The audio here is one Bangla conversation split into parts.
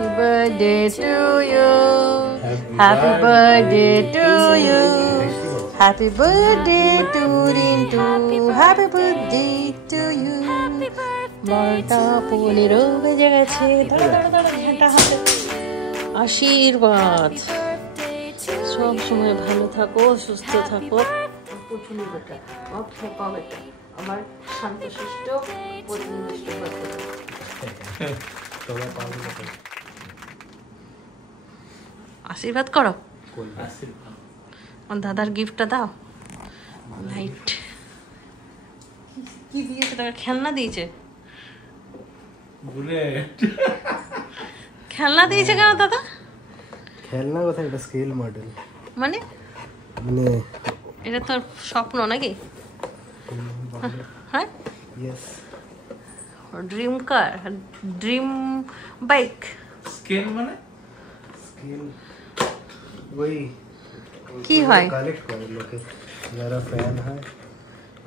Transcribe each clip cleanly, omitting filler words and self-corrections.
Happy birthday to you. Happy birthday to you. Happy birthday to Rintu. Happy birthday to you. বড়টা 15 বেজে গেছে। দাঁড়া হাতে আশীর্বাদ। সব সময় ভালো থাকো, সুস্থ থাকো। প্রচুর বেটা খেপা বেটা আমার শান্তশিষ্ট প্রতিনিধিষ্ট আশীর্বাদ করো। দাদার গিফটটা দাও। লাইট কি দিয়েছে? টাকা খেলনা দিয়েছে। খেলনা দিয়েছে কেন দাদা? খেলনা কথা এটা স্কেল মডেল মানে এটা তোর স্বপ্ন নাকি? হ্যাঁ ইয়েস ড্রিম কার ড্রিম বাইক স্কেল মানে স্কেল ওই কি হয় কালেক্ট করে লোকে যারা ফ্যান হয়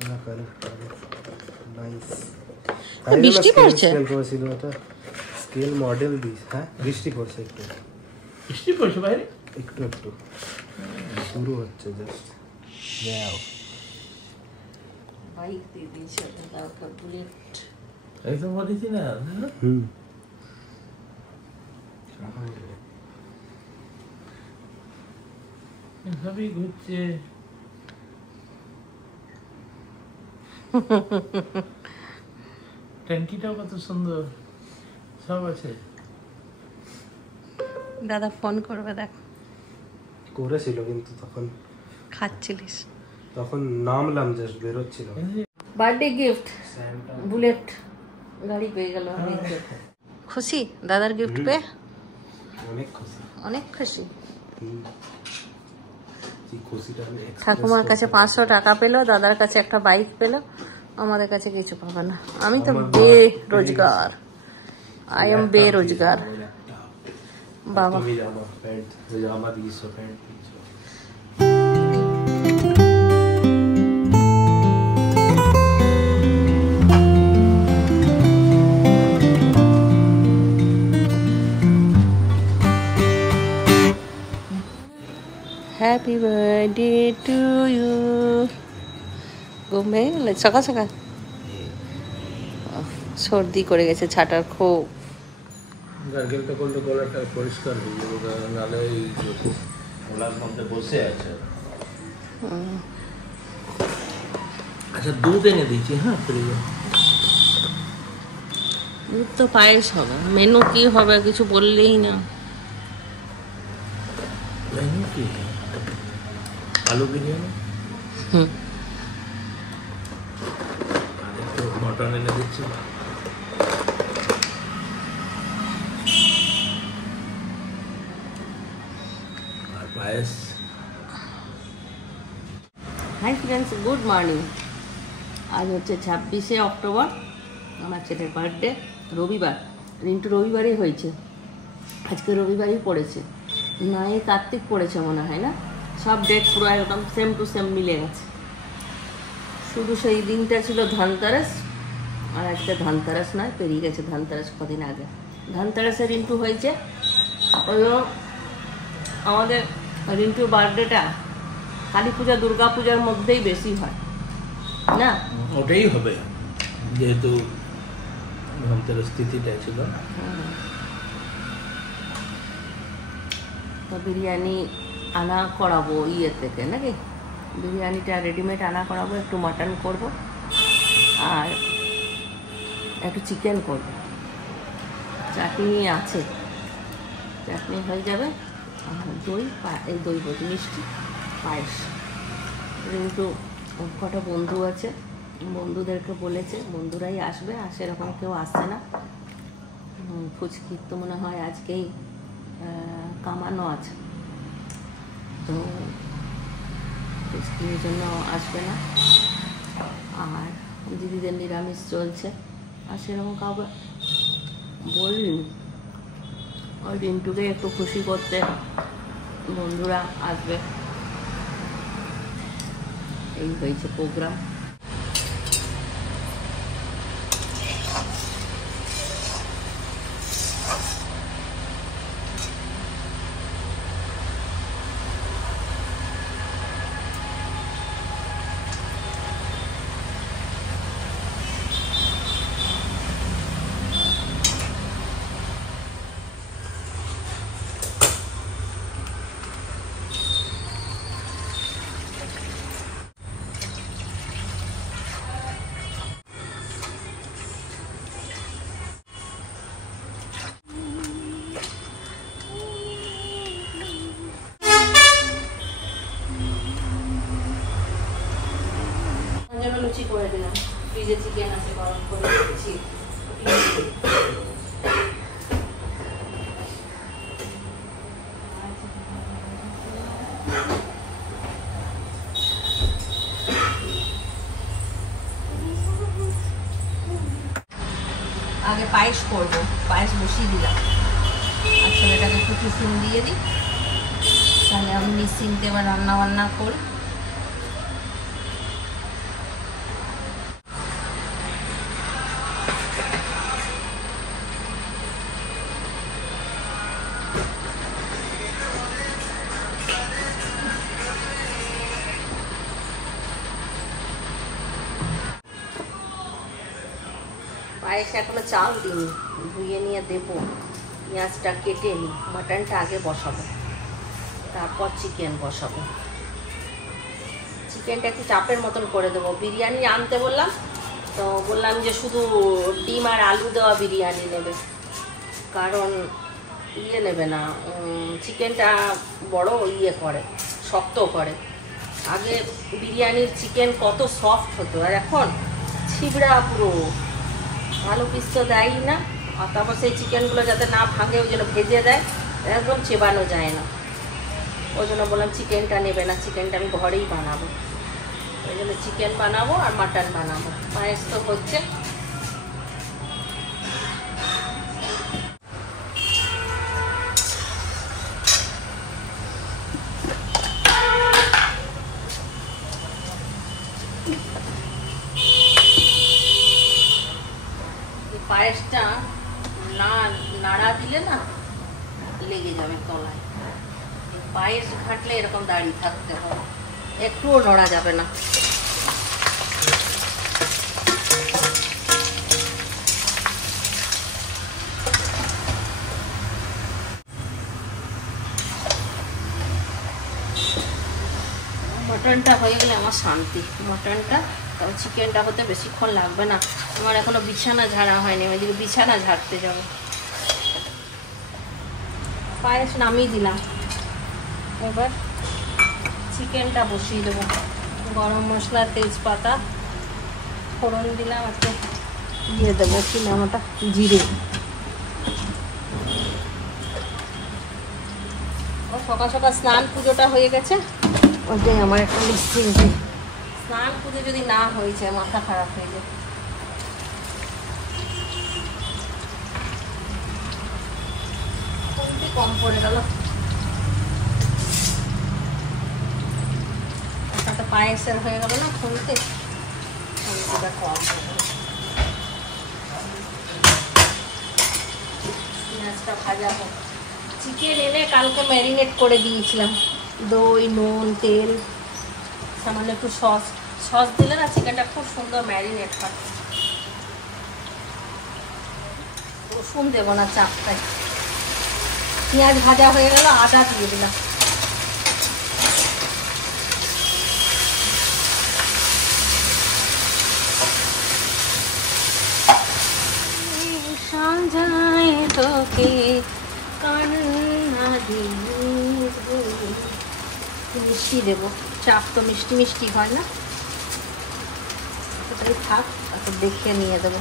না কালেক্ট করে নাইস বৃষ্টি পড়ছে স্কেল করেছিল এটা স্কেল মডেল দিস হ্যাঁ বৃষ্টি পড়ছে একটু বৃষ্টি পড়ছে বাইরে একটু একটু শুরু হচ্ছে জাস্ট যাও বাইক দিয়ে দিয়েছে দাদা বুলেট একদম বলেছি না এভাবেই ঘুরছে ট্যাঙ্কিটাও কত সুন্দর সব আছে দাদা ফোন করবে দেখ করেছিল কিন্তু তখন খাচ্ছিলিস তখন নামলাম জাস্ট বেরোচ্ছিল বার্থডে গিফট বুলেট গাড়ি পেয়ে গেল খুশি দাদার গিফট পেয়ে অনেক খুশি অনেক খুশি খুশিটা ঠাকুমার কাছে 500 টাকা পেলো দাদার কাছে একটা বাইক পেলো আমাদের কাছে কিছু পাবে না আমি তো বেরোজগার আই এম বেরোজগার বাবা Happy birthday to you. ঘুমে সকাল সকাল সর্দি করে গেছে ছাটার খুব গার্গেলটা করলে গলাটা পরিষ্কার হয়ে যাবে নাহলে এই গলার মধ্যে বসে আছে আচ্ছা দুধ এনে দিয়েছি হ্যাঁ ফ্রিজে দুধ তো পায়েস হবে মেনু কি হবে কিছু বললেই না মেনু কি আলু বিরিয়ানি আর একটু মটন এনে দিচ্ছি আর পায়েস হাই ফ্রেন্ডস গুড মর্নিং আজ হচ্ছে 26শে অক্টোবর আমার ছেলের বার্থডে রবিবার রিন্টু রবিবারই হয়েছে আজকে রবিবারই পড়েছে না এই কার্তিক পড়েছে মনে হয় না সব ডেট পুরো একদম সেম টু সেম মিলে গেছে শুধু সেই দিনটা ছিল ধনতেরাস আর আজকে ধনতেরাস নয় পেরিয়ে গেছে ধনতেরাস কদিন আগে ধনতেরাসে রিন্টু হয়েছে ওই আমাদের রিন্টুর বার্থডেটা কালী পূজা দুর্গা পূজার মধ্যেই বেশি হয় না ওটাই হবে যেহেতু ধনতেরাস তিথিটা ছিল তো বিরিয়ানি আনা করাবো ইয়ে থেকে নাকি বিরিয়ানিটা রেডিমেড আনা করাবো একটু মাটন করব আর একটু চিকেন করব চাটনি আছে চাটনি হয়ে যাবে আর দই এই দই বলছি মিষ্টি পায়েস কিন্তু কটা বন্ধু আছে বন্ধুদেরকে বলেছে বন্ধুরাই আসবে আর সেরকম কেউ আসছে না ফুচকির তো মনে হয় আজকেই কামানো আছে তো ফুচকির জন্য আসবে না আর দিদিদের নিরামিষ চলছে আর সেরকম কাউকে বললি ওই রিন্টুকে একটু খুশি করতে বন্ধুরা আসবে এই হয়েছে প্রোগ্রাম জন্য লুচি করে দিলাম। ফ্রিজে চিকেন আছে, গরম করে দিচ্ছি। আগে পায়েস করবো, পায়েস বসিয়ে দিলাম। আর ছেলেটাকে একটু টিফিন দিয়ে দিই, তাহলে আমি নিশ্চিন্তে এবার রান্না বান্না করি। পায়েস এখনো চাল দিইনি, ধুয়ে নিয়ে দেবো। পেঁয়াজটা কেটে নিই, মাটনটা আগে বসাবো, তারপর চিকেন বসাবো। চিকেনটা একটু চাপের মতন করে দেবো। বিরিয়ানি আনতে বললাম, তো বললাম যে শুধু ডিম আর আলু দেওয়া বিরিয়ানি নেবে, কারণ ইয়ে নেবে না, চিকেনটা বড় ইয়ে করে, শক্ত করে। আগে বিরিয়ানির চিকেন কত সফট হতো, আর এখন ছিবড়া পুরো, ভালো পিস তো দেয়ই না। আর তারপর সেই চিকেনগুলো যাতে না ভাঙে ওই জন্য ভেজে দেয়, একদম চেবানো যায় না। ওই জন্য বললাম চিকেনটা নেবে না, চিকেনটা আমি ঘরেই বানাবো। ওই জন্য চিকেন বানাবো আর মাটন বানাবো। পায়েস তো হচ্ছে। পায়েসটা না নাড়া দিলে না লেগে যাবে তলায়। পায়েস ঘাটলে এরকম দাঁড়িয়ে থাকতে হবে, একটুও নড়া যাবে না। মটনটা হয়ে গেলে আমার শান্তি। মটনটা, তবে চিকেনটা হতে বেশিক্ষণ লাগবে না। আমার এখনো বিছানা ঝাড়া হয়নি, আমি এদিকে বিছানা ঝাড়তে যাবো। পায়েস নামিয়ে দিলাম, এবার চিকেনটা বসিয়ে দেবো। গরম মশলা, তেজপাতা ফোড়ন দিলাম, একটু দিয়ে দেবো কি নাম ওটা, জিরে। ও সকাল সকাল স্নান পুজোটা হয়ে গেছে, ওটাই আমার একটা নিশ্চিন্তি। স্নান পুজো যদি না হয়েছে মাথা খারাপ হয়ে যায়। কোনটি কম পড়ে গেল, সাথে পায়েসের হয়ে গেল না খুলতে, খুলতেটা কম পড়ে গেল। পেঁয়াজটা ভাজা হোক। চিকেন এনে কালকে ম্যারিনেট করে দিয়েছিলাম, দই, নুন, তেল, সামান্য একটু সস দিলে না চিকেনটা খুব সুন্দর ম্যারিনেট হয়। রসুন দেবো না চাপটায়। পেঁয়াজ ভাজা হয়ে গেল, আদা দিয়ে দিলাম। সাজায় তোকে কান্না দিব। মিষ্টি দেবো, চাপ তো মিষ্টি মিষ্টি হয় না, ওটাই থাক। তারপর দেখে নিয়ে দেবো।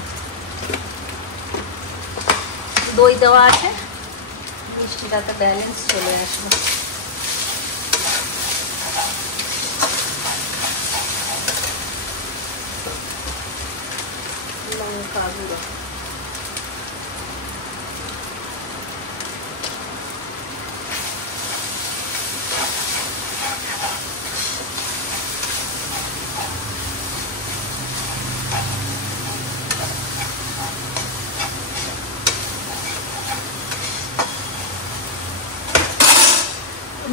দই দেওয়া আছে, মিষ্টিটাতে ব্যালেন্স চলে আসবে। লঙ্কা গুঁড়ো,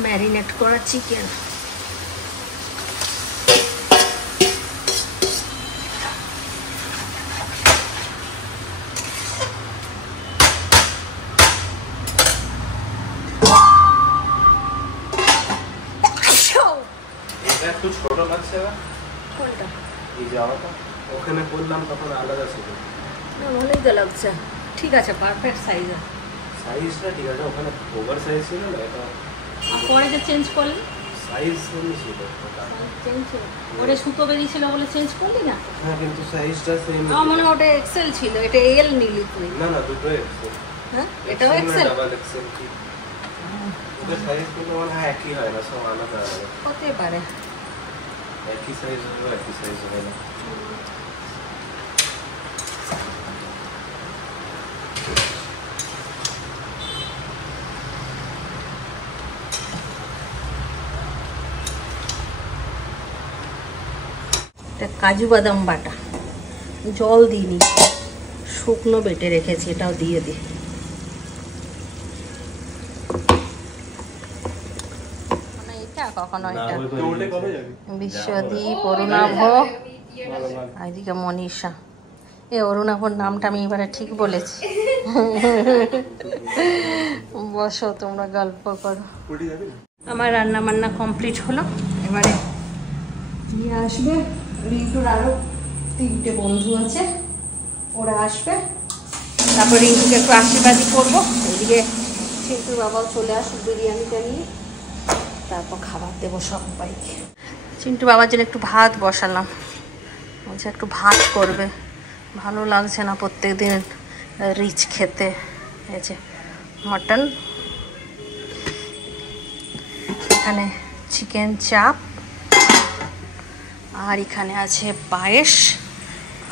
ম্যারিনেট করা চিকেন। একটু ছোট লাগছে না কোনটা? এই জামাটা ওখানে বললাম তখন আলাদা ছিল না, অনেক তো লাগছে। ঠিক আছে, পারফেক্ট সাইজ। সাইজটা ঠিক আছে, ওখানে ওভার সাইজ ছিল না, এটা পরে যে চেঞ্জ করলি সাইজ সেম ছিল চেঞ্জ ওটা সুতো বেরিয়েছিল বলে চেঞ্জ করলি না? হ্যাঁ কিন্তু সাইজটা সেম আমার মনে হয় ওটা এক্সেল ছিল, এটা এল নিলি তুই। না না দুটো এক্সেল। হ্যাঁ এটাও এক্সেল, ডাবল এক্সেল কি ওদের সাইজ গুলো মনে হয় একই হয় না, সব আলাদা আলাদা। হতে পারে একই সাইজ হবে, একই সাইজ হবে না। কাজু বাদাম বাটা, জল দিইনি, শুকনো বেটে রেখেছি, এটাও দিয়ে দিই। এটা কখনো এটা বিশ্বদীপ, অরুণাভ, এদিকে মনীষা। এ অরুণাভর নামটা আমি এবারে ঠিক বলেছি। বসো তোমরা গল্প করো। আমার রান্না বান্না কমপ্লিট হলো, এবারে নিয়ে আসবে। রিন্টুর আরও 3টে বন্ধু আছে, ওরা আসবে, তারপর রিন্টুকে একটু আশীর্বাদই করবো। এদিকে চিন্টুর বাবাও চলে আসুক বিরিয়ানিটা নিয়ে, তারপর খাবার দেবো সবাইকে। চিন্টু বাবার জন্য একটু ভাত বসালাম, বলছে একটু ভাত করবে, ভালো লাগছে না প্রত্যেক দিন রিচ খেতে। এই যে মটন, এখানে চিকেন চাপ, আর এখানে আছে পায়েস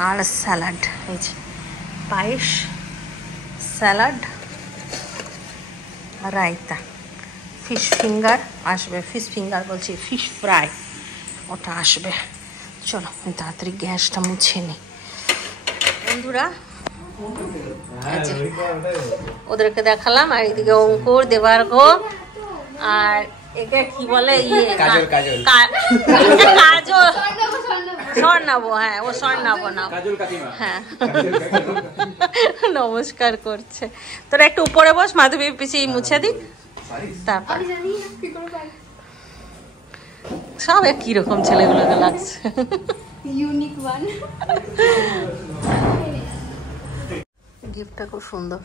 আর স্যালাড। এই যে পায়েস, স্যালাড, রায়তা, ফিশ ফিঙ্গার আসবে, ফিশ ফিঙ্গার বলছি ফিশ ফ্রাই, ওটা আসবে। চলো তাড়াতাড়ি গ্যাসটা মুছে নিই। বন্ধুরা ওদেরকে দেখালাম, আর এদিকে অঙ্কুর, দেবার্ঘ, আর এটা কি বলে কাজল, স্বর্ণাব। হ্যাঁ ও স্বর্ণাব না, হ্যাঁ নমস্কার করছে। তোরা একটু উপরে বস, মাধবী পিছিয়ে মুছে দিক, তারপর সব একই রকম ছেলেগুলোকে লাগছে। Unique one. গিফটটা খুব সুন্দর,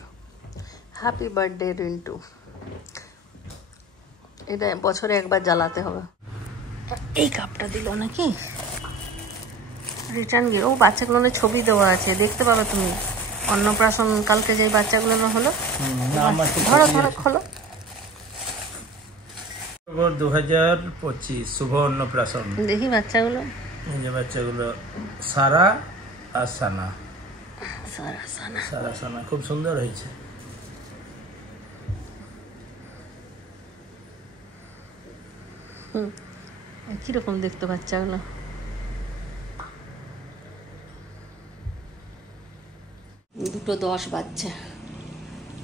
হ্যাপি বার্থডে রিন্টু। এটা বছরে একবার জ্বালাতে হবে। এই কাপটা দিল নাকি রিটার্ন গিয়ে? ও বাচ্চাগুলোর ছবি দেওয়া আছে, দেখতে পাবে তুমি। অন্নপ্রাশন কালকে যে বাচ্চাগুলো হলো, ধরো ধরো খোলো। 2025 শুভ অন্নপ্রাশন। দেখি বাচ্চাগুলো, এই যে বাচ্চাগুলো সারা আর সানা। সারা সানা, সারা সানা খুব সুন্দর হয়েছে। কিরকম দেখতে বাচ্চাগুলো? দুটো 10 বাচ্চা।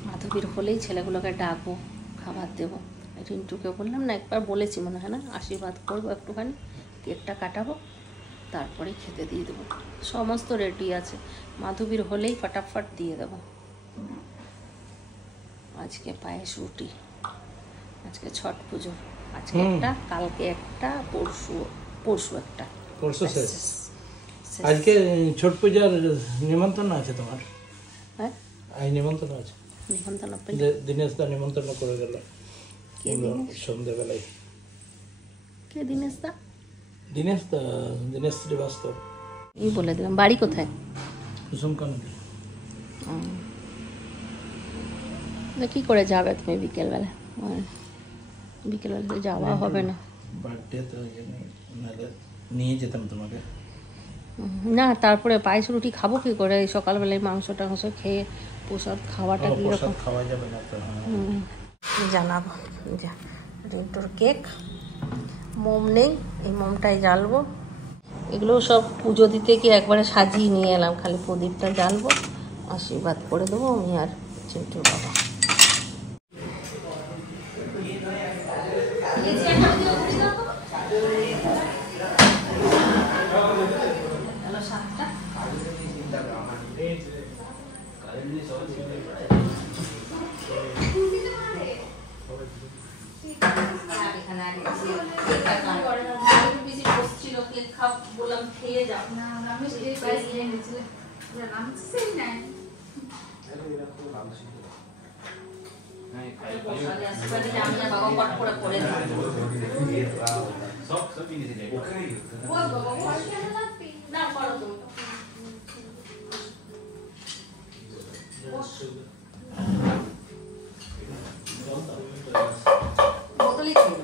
মাধবীর হলেই ছেলেগুলোকে ডাকবো, খাবার দেবো। রিন্টুকে বললাম না, একবার বলেছি মনে হয় না, আশীর্বাদ করবো একটুখানি, কেকটা কাটাবো, তারপরে খেতে দিয়ে দেবো। সমস্ত রেডি আছে, মাধবীর হলেই ফটাফট দিয়ে দেবো। আজকে পায়েস রুটি, আজকে ছট পুজো, আজকে একটা, কালকে একটা, পরশু একটা, পরশু শেষ। আজকে ছট পূজার নিমন্ত্রণ আছে তোমার? হ্যাঁ আজ নিমন্ত্রণ আছে। নিমন্ত্রণ দিনেশ দা নিমন্ত্রণ করে গেল সন্ধ্যেবেলায়। কে দিনেশ দা? দিনেশ দা, দিনেশ শ্রীবাস্তব। এই বলে দিলাম। বাড়ি কোথায়? কুসুমকান্দি। কি করে যাবে তুমি বিকেলবেলা? বিকেলবেলা তো যাওয়া হবে না। বার্থডে তো নাহলে নিয়ে যেতাম তোমাকে। না তারপরে পায়েস রুটি খাবো কি করে? সকালবেলায় মাংস টাংস খেয়ে প্রসাদ খাওয়াটা কিরকম? খাওয়া যাবে না তো। জানাবো। রিন্টুর কেক, মোম নেই, এই মোমটাই জ্বালবো। এগুলো সব পুজো দিতে গিয়ে একবারে সাজিয়ে নিয়ে এলাম, খালি প্রদীপটা জ্বালবো, আশীর্বাদ করে দেবো আমি আর চিন্টুর বাবা। বললাম খেয়ে যাও না, আমি সেই প্রাইস নিয়ে নিয়েছিলাম, জানাম সেই নাই। বাবা পট করে পড়ে না করো তুমি বোতলই ছিল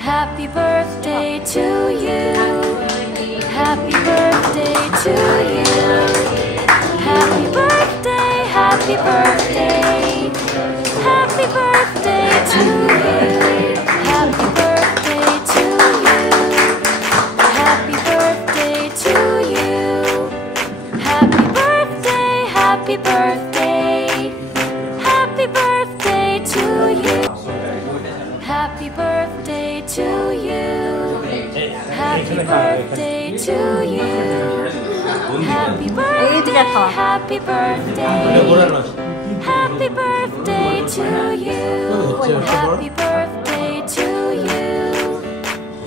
Happy birthday to you. Happy birthday to you. Happy birthday, happy birthday. Happy birthday to you. Happy birthday to you. Happy birthday to you. Happy birthday, happy birthday. Happy birthday to you. Happy birthday to you. Happy birthday to you. Happy birthday, happy birthday. Happy birthday to you. Happy birthday to you.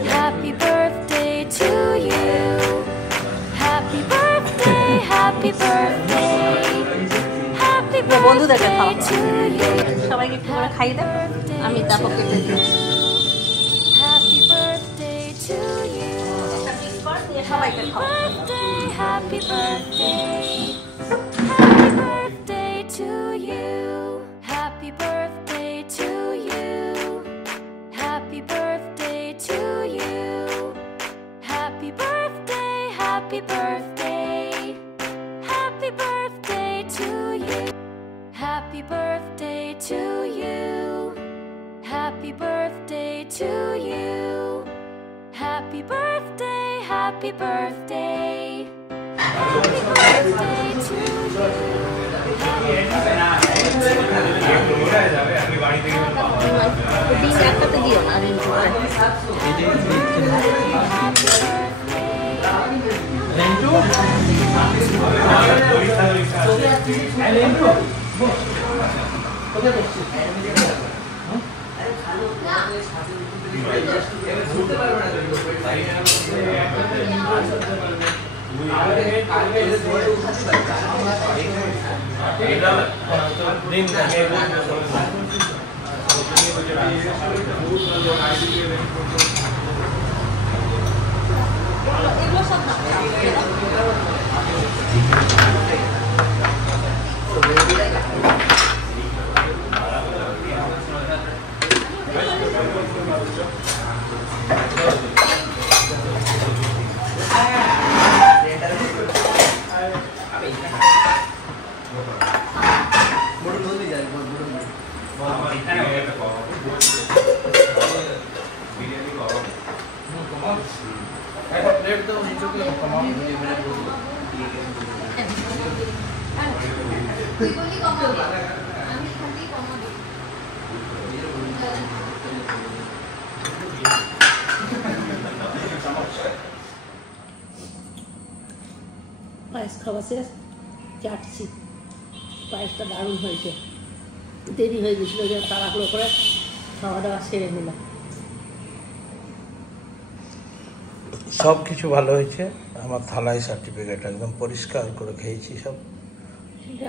Happy birthday to you. Happy birthday, happy birthday. Happy birthday to you. সবাইকে একটু করে খাইয়ে দাও আমি তারপর কেটে দিই Happy birthday to you. সবাইকে খাও Happy birthday. Happy birthday to you. Happy birthday to you. Happy birthday to you. Happy birthday, happy birthday. Happy birthday to you. Happy birthday to you. Happy birthday to you. Happy birthday, happy birthday. Happy birthday to you. ডিম একটাতে দিও না রিন্টু এগুলো সব পায়েস খাওয়া শেষ চাটছি পায়েসটা দারুণ হয়েছে দেরি হয়ে গেছিলো যে তাড়াহুড়ো করে খাওয়া দাওয়া সেরে নিলাম সব কিছু ভালো হয়েছে আমার থালায় সার্টিফিকেট একদম পরিষ্কার করে খেয়েছি সব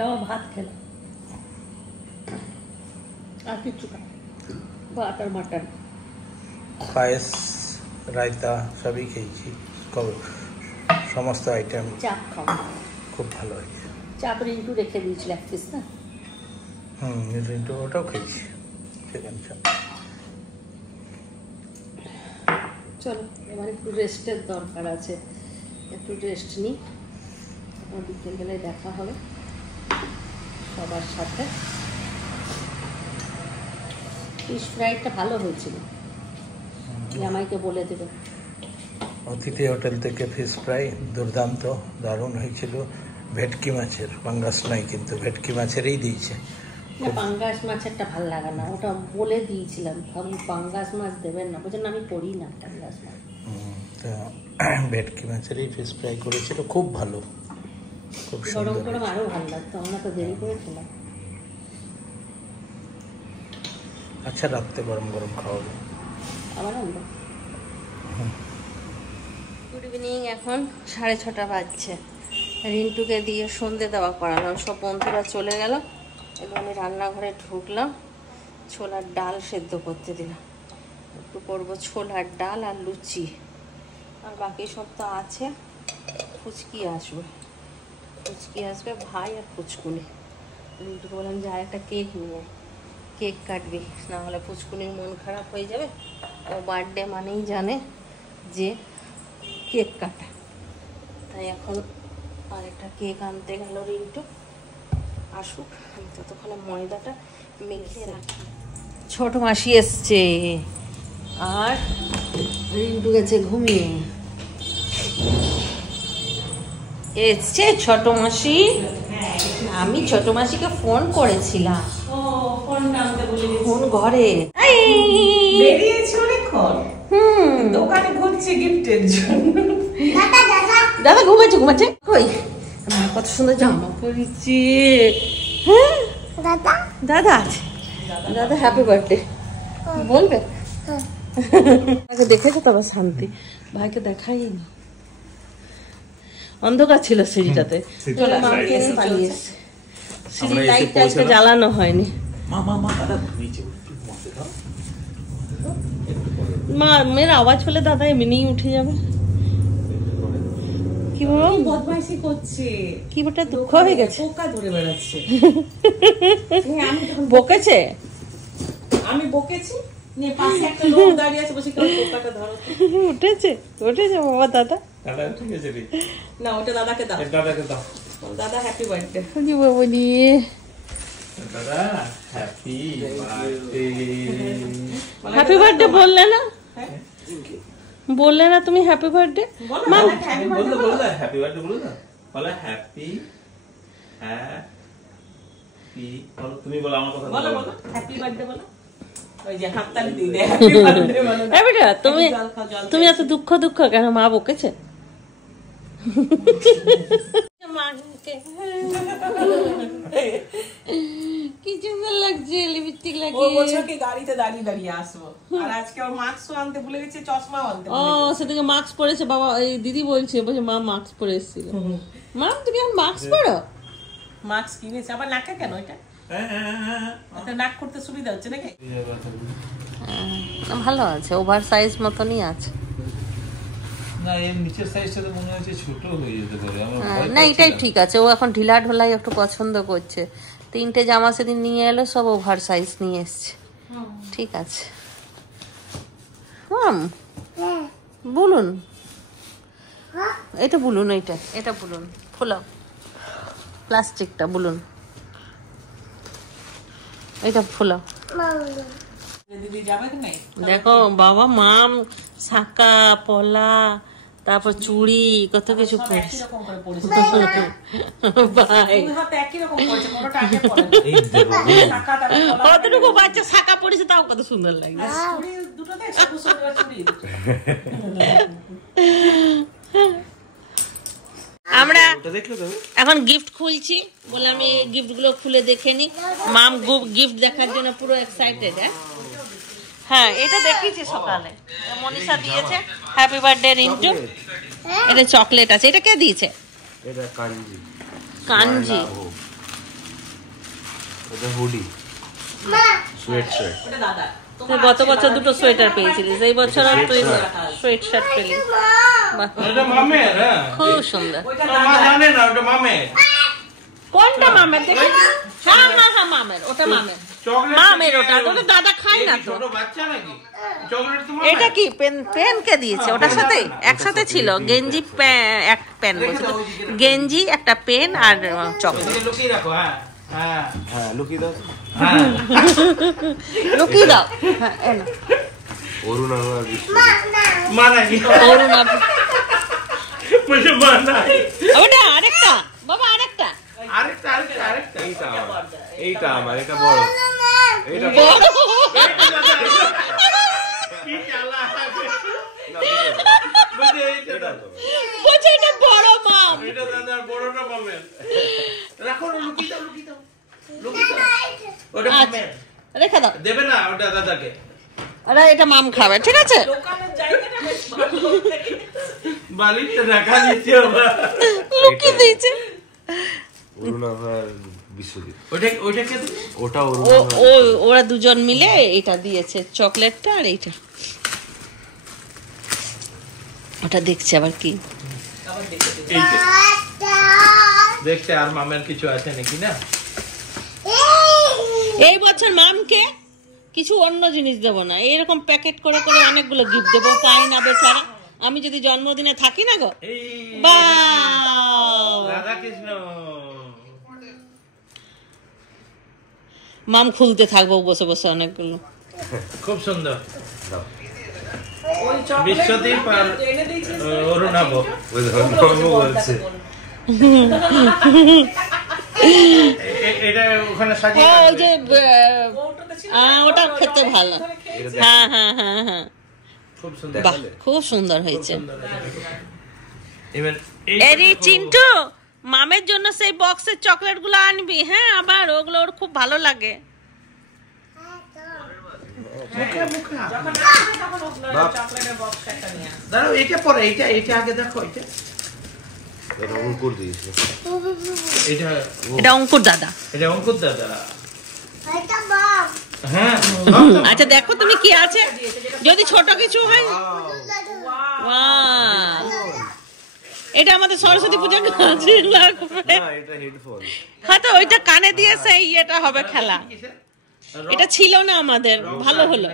আমার ভাত খেলাম আর কিচ্ছু খাই ভাত আর মাটন পায়েস রায়তা সবই খেয়েছি সমস্ত আইটেম চাপ খাওয়া খুব ভালো হয়েছে চাপ রিন্টু রেখে দিয়েছিল এক পিস না রিন্টু ওটাও খেয়েছি সেকেন্ড চাপ চলো এবার একটু রেস্টের দরকার আছে একটু রেস্ট নিই, বিকেলবেলায় দেখা হবে সবার সাথে। ফিশ ফ্রাইটা ভালো হয়েছিল, জামাইকে বলে দেবে। অতিথি হোটেল থেকে ফিশ ফ্রাই দুর্দান্ত, দারুণ হয়েছিল। ভেটকি মাছের, পাঙ্গাস নাই কিন্তু ভেটকি মাছেরই দিয়েছে। না, পাঙ্গাস মাছেরটা ভালো লাগে না, ওটা বলে দিয়েছিলাম ভাবুন পাঙ্গাস মাছ দেবেন না, বুঝলেন আমি করি না পাঙ্গাস মাছ। তো ভেটকি মাছেরই ফিশ ফ্রাই করেছিল, খুব ভালো, খুব গরম সুন্দর। গরম আরও ভালো লাগতো, আমরা তো দেরি করেছিলাম। আচ্ছা, রাত্রে গরম গরম খাওয়াবো আবার আমরা গুড ইভিনিং। এখন 6:30 বাজছে। রিন্টুকে দিয়ে সন্ধে দেওয়া করালাম, সব বন্ধুরা চলে গেল। এবার আমি রান্নাঘরে ঢুকলাম, ছোলার ডাল সেদ্ধ করতে দিলাম। একটু করবো ছোলার ডাল আর লুচি, আর বাকি সব তো আছে। ফুচকি আসবে ভাই আর ফুচকুনি। রিন্টুকে বললাম যে আর একটা কেক নিয়ে, কেক কাটবি, না হলে ফুচকুনির মন খারাপ হয়ে যাবে। ও বার্থডে মানেই জানে যে কেক কাটা, তাই এখন আরেকটা কেক আনতে গেল রিন্টু। আসুক, আমি ততক্ষণে ময়দাটা মেখে রাখি। ছোট মাসি এসছে আর রিন্টু গেছে ঘুমিয়ে। এসছে ছোট মাসি, আমি ছোট মাসিকে ফোন করেছিলাম, ফোন ঘরে। বেরিয়েছি অনেকক্ষণ, দোকানে ঘুরছি গিফটের জন্য। দাদা ঘুমাচ্ছে কই, কত সুন্দর জামা পরেছি। হ্যাঁ দাদা আছে, দাদা হ্যাপি বার্থডে বলবে। ভাইকে দেখেছো তো আবার শান্তি, ভাইকে দেখাইনি, অন্ধকার ছিল সিঁড়িটাতে, সিঁড়ি লাইটটা আজকে জ্বালানো হয়নি। মা মেয়ের আওয়াজ হলে দাদা এমনিই উঠে যাবে। কি বলো, বদমাইশি করছে, কি বটা দুঃখ হয়ে গেছে, পোকা ধরে বেড়াচ্ছে। বকেছে, আমি বকেছি, নে পাশে একটা লোক দাঁড়িয়ে আছে, বসে কেউ পোকাটা ধরো। উঠেছে বাবা দাদা। ঠিক আছে, না ওটা দাদাকে দাও, দাদাকে দাও। দাদা হ্যাপি বার্থডে। বাবা নিয়ে দাদা হ্যাপি বার্থডে। হ্যাপি বার্থডে বললে না তুমি হ্যাপি বার্থডে। মা বলো হ্যাপি বার্থডে, বলো না, বলো হ্যাপি বলো, তুমি বলো আমার কথা বলো, বলো। বলো হ্যাপি বার্থডে বলো। ওই যে হাততালি দিয়ে দে, হ্যাপি বার্থডে বলো। এই বেটা তুমি জল খাও, জল তুমি এত দুঃখ কেন, মা বকেছে। কি সুন্দর লাগছে, লিপস্টিক ও লাগিয়ে। বছর কি গাড়িতে দাঁড়িয়ে দাঁড়িয়ে আসবো, আর আজকে ওর মাস্কও আনতে ভুলে গেছে, চশমাও আনতে ও ভুলে গেছে। সেদিকে মাস্ক পরেছে বাবা, এই দিদি বলছে মা মাস্ক পরে এসেছিল। মা তুমি এখন মাস্ক পরো? মাস্ক কিনেছে আবার, নাকে কেন এটা? এটা নাক করতে সুবিধা হচ্ছে নাকি? ভালো আছে, ওভার সাইজ মতনই আছে। না এর নিচের সাইজটা তো মনে হচ্ছে ছোট হয়ে যেতে পারে, আমার ভয় না এটাই পাচ্ছিলাম। ঠিক আছে, ও এখন ঢিলা ঢোলাই একটু পছন্দ করছে। 3টে জামা সেদিন নিয়ে এলো, সব ওভার সাইজ নিয়ে এসছে। ঠিক আছে বলুন, এটা বলুন, এটা বলুন, খোলাও প্লাস্টিকটা, বলুন এটা খোলাও। দিদি যাবে কি নাই? দেখো বাবা, মাম শাঁকা পলা, তারপর চুড়ি, কত কিছু পড়েছে। এরকম করে পড়েছে, ভাই দুই হাতে একই রকম পড়েছে, কোনোটা আগে পড়ে না। এই দেবো শাঁখা তারপর গলা, কতটুকু বাচ্চা শাঁকা পড়েছে, তাও কত সুন্দর লাগে। চুড়ি দুটোতে সবুজ সবুজ চুড়ি। আমরা ওটা দেখলে তবে এখন গিফট খুলছি, বলে আমি গিফট গুলো খুলে দেখে নি। মাম গিফট দেখার জন্য পুরো এক্সাইটেড। হ্যাঁ এটা দেখিয়েছি সকালে, মনীষা দিয়েছে হ্যাপি বার্থডে রিন্টু। এটা চকলেট আছে, এটা কে দিয়েছে? এটা কাঞ্জি। এটা হুডি, সোয়েট শার্ট। ওটা দাদা। তুই গত বছর 2টো সোয়েটার পেয়েছিলিস, এই বছর তুই সোয়েট শার্ট পেলি। বাহ, এটা মামের, হ্যাঁ খুব সুন্দর। ওইটা মা জানে না ওটা মামের। কোনটা মামের দেখি? হ্যাঁ হ্যাঁ হ্যাঁ মামের, ওটা মামের। মামের ওটা দাদা খায় না তো। এটা কি পেন কে দিয়েছে? ওটার সাথে একসাথে ছিল গেঞ্জি, এক পেন, গেঞ্জি একটা পেন আর চকলেট। লুকিয়ে রাখো। হ্যাঁ হ্যাঁ লুকিয়ে দাও, লুকিয়ে দাও। হ্যাঁ এনো অরুণ আমার মানাই অরুণ বলছে মানাই। ওটা আরেকটা বাবা, আরেকটা এইটা আমার, এটা বড়, এইটা বড়। বলছে এটা বড় মাম। এটা দাদার বড়টা মামের। রাখো, লুকিয়ে দাও। ওটা মামের। রেখে দাও। দেবে না ওটা দাদাকে। আরে এটা মাম খাবে, ঠিক আছে? বালিশটা রাখা দিতে হবে। লুকিয়ে দিয়েছে। অরুণ আমার বিশ্বজিৎ। ওইটা কে দিবে? ওটা অরুণ ওরা দুজন মিলে এটা দিয়েছে, চকলেটটা আর এইটা। ওটা দেখছে আবার কি দেখছে আর মামের কিছু আছে নাকি না। এই বছর মামকে কিছু অন্য জিনিস দেবো না, এরকম প্যাকেট করে করে অনেকগুলো গিফট দেবো, তাই না বেচারা? আমি যদি জন্মদিনে থাকি না গো, বা রাধা কৃষ্ণ। মাম খুলতে থাকবো বসে বসে অনেকগুলো। খুব সুন্দর। বিশ্বদীপ আর অরুণাভ বলছে এটা ওখানে সাজিয়ে ওই যে ওটা খেতে ভালো। হ্যাঁ হ্যাঁ হ্যাঁ হ্যাঁ, খুব সুন্দর। বাহ খুব সুন্দর হয়েছে। এবার এরি চিন্টু, মামের জন্য সেই বক্সের চকলেট গুলো আনবি, হ্যাঁ? আবার ওগুলো ওর খুব ভালো লাগে। দাঁড়াও, এটা পরে, এটা আগে দেখো। এটা অঙ্কুর দিয়েছে, এটা অঙ্কুর দাদা। এটা অঙ্কুর দাদা। হ্যাঁ আচ্ছা দেখো তুমি কি আছে, যদি ছোট কিছু হয়। এটা আমাদের সরস্বতী পূজা কাজে লাগবে। এটা হেডফোন। হ্যাঁ তো ওইটা কানে দিয়ে সেই এটা হবে খেলা। এটা ছিল না আমাদের, ভালো হলো।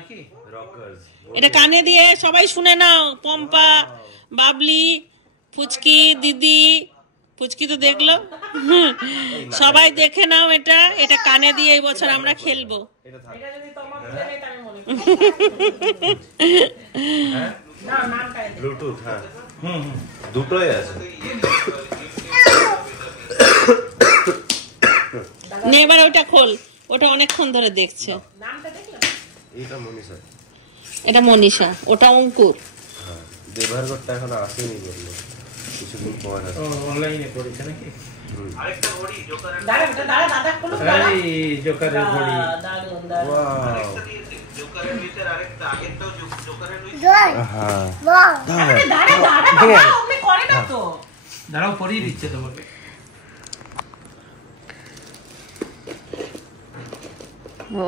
এটা কানে দিয়ে সবাই শুনে নাও, পম্পা, বাবলি, ফুচকি, দিদি, ফুচকি তো দেখলো, সবাই দেখে নাও। এটা কানে দিয়ে এই বছর আমরা খেলবো। ব্লুটুথ, হ্যাঁ দুটোই আছে। নে এবার ওটা খোল, ওটা অনেকক্ষণ ধরে দেখছে। এটা মনীষা, এটা মনীষা, ওটা অঙ্কুর। হ্যাঁ দেবহারগড়টা এখন আসেনি, বললো কিছুদিন পর আসবে। অনলাইনে করেছে নাকি? আরেকটা ঘড়ি জোকারের ঘড়ি। জোকারের ভিতর আরেকটা আগেরটাও জোকারের হ্যাঁ দাঁড়াও, পরিয়ে দিচ্ছে তোমাকে। ও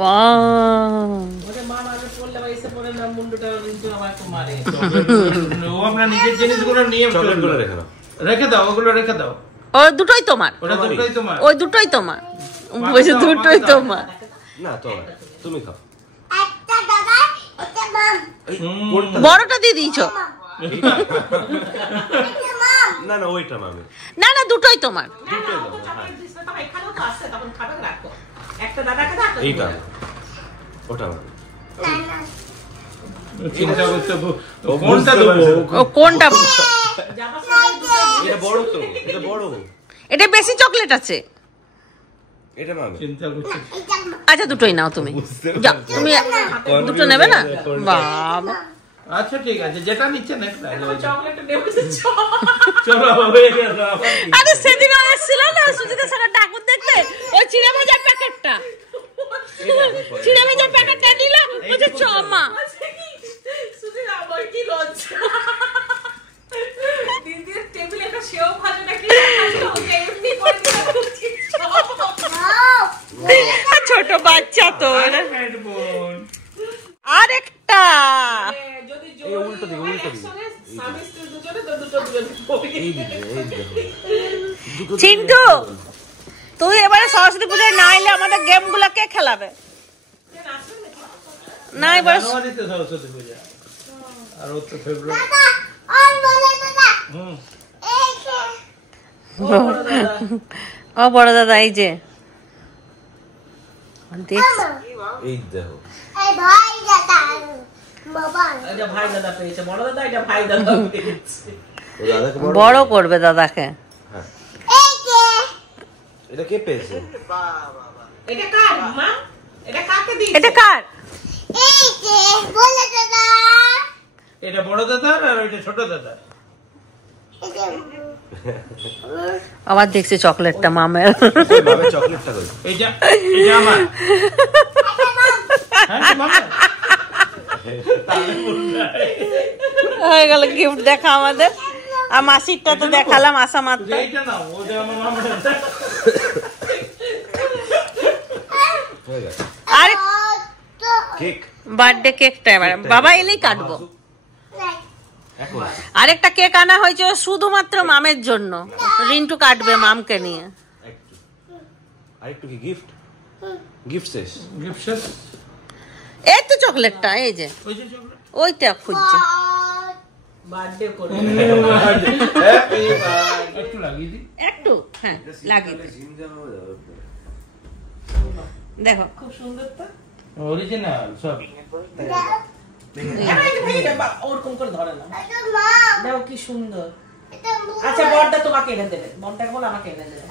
আপনার নিজের জিনিসগুলো নিয়ে চকলেটগুলো রেখে দাও, রেখে দাও, ওগুলো রেখে দাও। ও দুটোই তোমার, ওটা দুটোই তোমার। ওই দুটোই তোমার, বলছে দুটোই তোমার। না তো তুমি খাও। বড়টা দিয়ে দিয়েছো? না না ওইটা মামি, না না দুটোই তোমার। দুটোই দাও। হ্যাঁ এইটা ওটা মামি। চিন্তা করতে কোনটা দেবো? ও কোনটা? এটা বড় তো, এটা বড়, এটা বেশি চকলেট আছে। এটা মামি। চিন্তা করতে আচ্ছা দুটোই নাও তুমি, যাও তুমি দুটো নেবে না? বাবা আচ্ছা ঠিক আছে, যেটা নিচ্ছে না চলো হয়ে গেল। আরে সেদিন এসেছিল না সুজিতের সাথে ঠাকুর দেখতে, ওই চিড়ে ভাজার প্যাকেটটা, চিড়ে ভাজার প্যাকেটটা নিল, বলছে চ মা। ছোট বাচ্চা তো। আরেকটা উল্টো দিকে, উল্টো দিকে চিন্টু, তুই এবারে সরস্বতী পুজোয় না এলে আমাদের গেম গুলা কে খেলাবে? না এবারে সরস্বতী পূজা আর ও তো ফেব্রুয়ারি। ও বড় দাদা এই যে এই দেখো ভাই দাদা পেয়েছে, বড় দাদা এটা ভাই দাদা পেয়েছে। বড় করবে দাদাকে। এটা কে পেয়েছে? এটা কার মা? এটা কাকে দিয়েছে? এটা কার? এটা বড় দাদার আর ওইটা ছোট দাদার। আবার দেখছি চকলেটটা মামের। বাবা চকলেটটা কই? এটা আমার। হ্যাঁ মামা। হয়ে গেল গিফট দেখা আমাদের। আর মাসিরটা তো দেখালাম আসা মাত্র। এইটা না, ওটা আমার মামা। হয়ে গেছে আর কেক। বার্থডে কেকটা এবারে বাবা এলেই কাটবো। এখন আরেকটা কেক আনা হয়েছে শুধুমাত্র মামের জন্য, রিন্টু কাটবে মামকে নিয়ে। আরেকটু কি গিফট? গিফট শেষ। গিফট শেষ। এই তো চকলেটটা, এই যে ওই যে চকলেট। ওইটা খুঁজছে। বার্থডে করে হ্যাপি বার্থডে। একটু লাগিয়ে দিই। একটু হ্যাঁ লাগিয়ে দে। দেখো খুব সুন্দর তো। অরিজিনাল সব। ওরকম করে ধরে না, দেখো কি সুন্দর। আচ্ছা বড়টা তোমাকে এনে দেবে, বড়টা বল আমাকে এনে দেবে।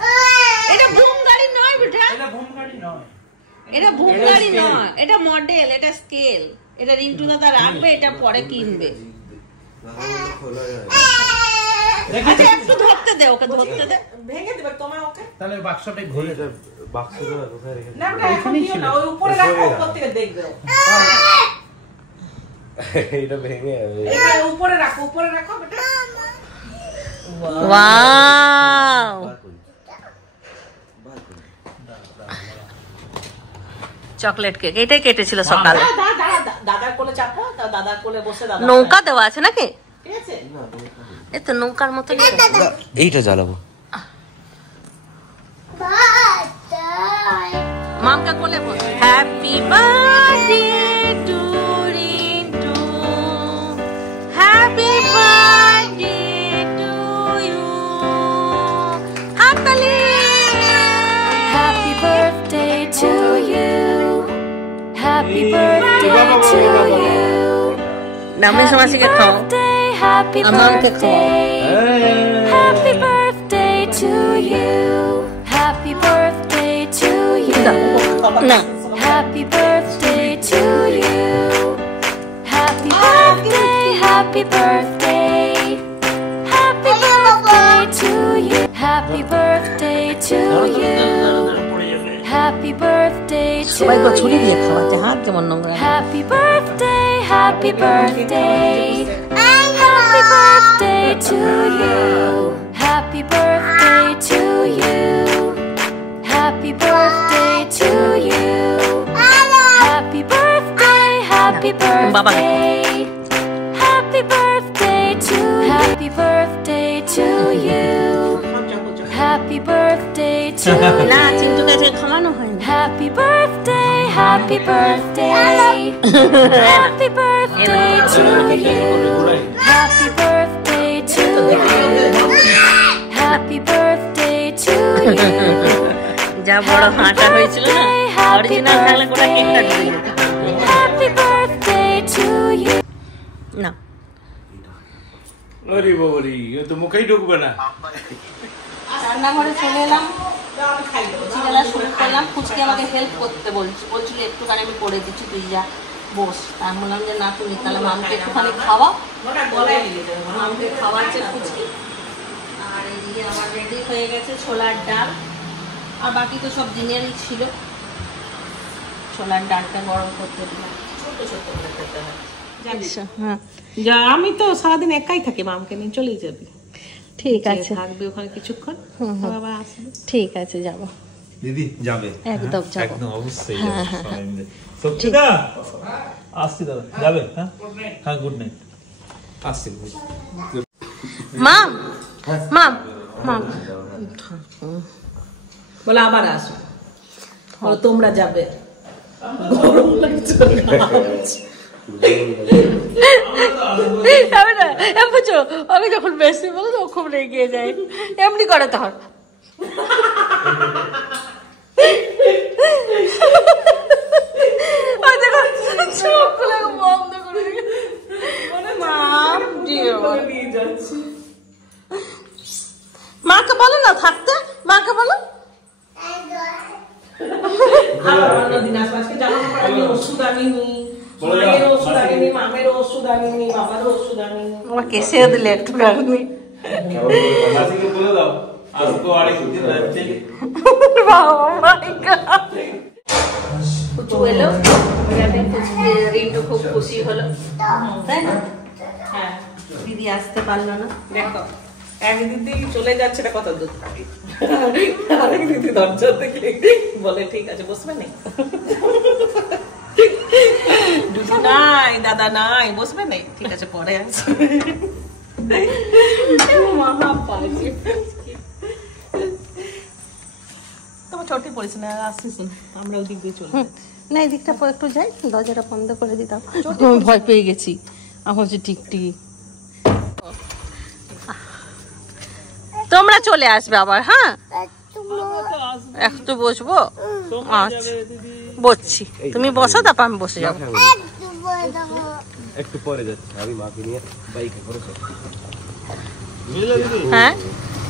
এটা বুম গাড়ি নয় বেটা, এটা বোম গাড়ি নয়। এটা বুম গাড়ি নয়, এটা মডেল, এটা স্কেল। এটা রিন্টু দাদা রাখবে, এটা পরে কিনবে। আচ্ছা একটু ধরতে দে, ওকে ধরতে দে। ভেঙে দেবে তোমার ওকে। তাহলে বাক্সটাই ঘুরে যাবে। বাক্সটা কোথায় রেখেছে? না ওটা এখন দিও না, ওই উপরে রাখো, উপর থেকে দেখবে। এটা ভেঙে যাবে। এবার উপরে রাখো, উপরে রাখো বেটা। ওয়াও, চকলেট কেক এটাই কেটেছিল সকালে। দাদার কোলে চাপো, দাদার কোলে বসে দাদা। নৌকা দেওয়া আছে নাকি? ঠিক আছে। এই তো নৌকার মতো। এইটা জ্বালাবো। মামকা কোলে বস। Happy birthday to Rintu, happy birthday to you. হাততালি। Happy birthday to you. Happy birthday to you. নামে সমাসিকে খাও। Happy আমাকে খাও। birthday. Happy birthday to you. Happy birthday to you. না Happy birthday to you. Happy birthday. Happy birthday. Happy birthday to you. Happy birthday to you. Happy birthday to সবাই তো ছুরি দিয়ে you. খাওয়াচ্ছে, হাত কেমন নোংরা। Happy birthday, happy birthday. Happy birthday to you. Happy birthday to you. Happy birthday to you. Happy birthday, happy birthday. Happy birthday to you. Happy birthday to you. Happy birthday to না you. চিন্টু কাছে খাওয়ানো হয় না। Happy birthday, happy birthday. Happy birthday to you. Happy birthday to you. Happy birthday to you. যা বড় হাঁটা হয়েছিল না, অরিজিনাল থাকলে গোটা কেকটা ঢুকে যেত। Happy birthday to you. না ওরে বাবারি, এ তো মুখেই ঢুকবে না। রান্নাঘরে চলে এলাম, কুচিবেলা শুরু করলাম। কুচকে আমাকে হেল্প করতে বলছিল একটুখানি, আমি করে দিচ্ছি, তুই যা বস। তা আমি বললাম যে না তুমি তাহলে মামকে একটুখানি খাওয়া। মামকে খাওয়াচ্ছে কুচকি। আর এদিকে আমার রেডি হয়ে গেছে ছোলার ডাল, আর বাকি তো সব দিনেরই ছিল। ছোলার ডালটা গরম করতে দিলাম, ছোট ছোট করে খেতে হয়। হ্যাঁ যা, আমি তো সারাদিন একাই থাকি, মামকে নিয়ে চলেই যাবি। ঠিক আছে, থাকবে ওখানে কিছুক্ষণ, বাবা আসবে। ঠিক আছে যাবো, দিদি যাবে? একদম যাবো। একদম অবশ্যই যাবে সবাই মিলে। সত্যিদা আসছি দাদা, যাবে? হ্যাঁ হ্যাঁ, গুড নাইট। আসছি। মাম মাম মাম বলে আবার আসো, বলে তোমরা যাবে, গরম লাগছে বুঝছো, আমি যখন বেশি বলো তো খুব রেগে যায়, এমনি করে তখন বন্ধ করে মাকে বলো না থাকতে, মাকে বলো অন্যদিন আসবো। আজকে জামা কাপড় আমি ওষুধ আনিনি, মায়ের ওষুধ আনিনি, মামের ওষুধ আনিনি, বাবারও ওষুধ আনিনি। আমার কেসে দিলে একটু রাখবি এলো, রিন্টু খুব খুশি হলো, তাই না? হ্যাঁ, দিদি আসতে পারলো না। দেখো এক দিদি চলে যাচ্ছে, এটা কত দূর, আরেক দিদি দরজা থেকে বলে ঠিক আছে বসবে না, দিদি নাই, দাদা নাই, বসবে না, ঠিক আছে পরে আসবে। তোমার ছোটি পড়েছে না, আসছিস আমরা ওই দিক দিয়ে চলে না, এই দিকটা একটু যাই, দরজাটা বন্ধ করে দিতাম, ভয় পেয়ে গেছি। আমার হচ্ছে টিকটিকি, তোমরা চলে আসবে আবার। হ্যাঁ একটু বসবো, আচ্ছা বসছি, তুমি বসো, তারপর আমি বসে যাবো। একটু পরে যাচ্ছি আমি মাকে নিয়ে বাইকে করে। হ্যাঁ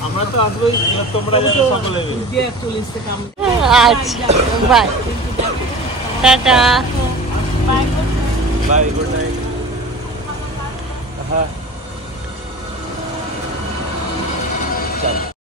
আমরা তো আসবোই, তোমরা যাবে সকলে মিলে। আচ্ছা bye, ta-ta, bye, good night. হ্যাঁ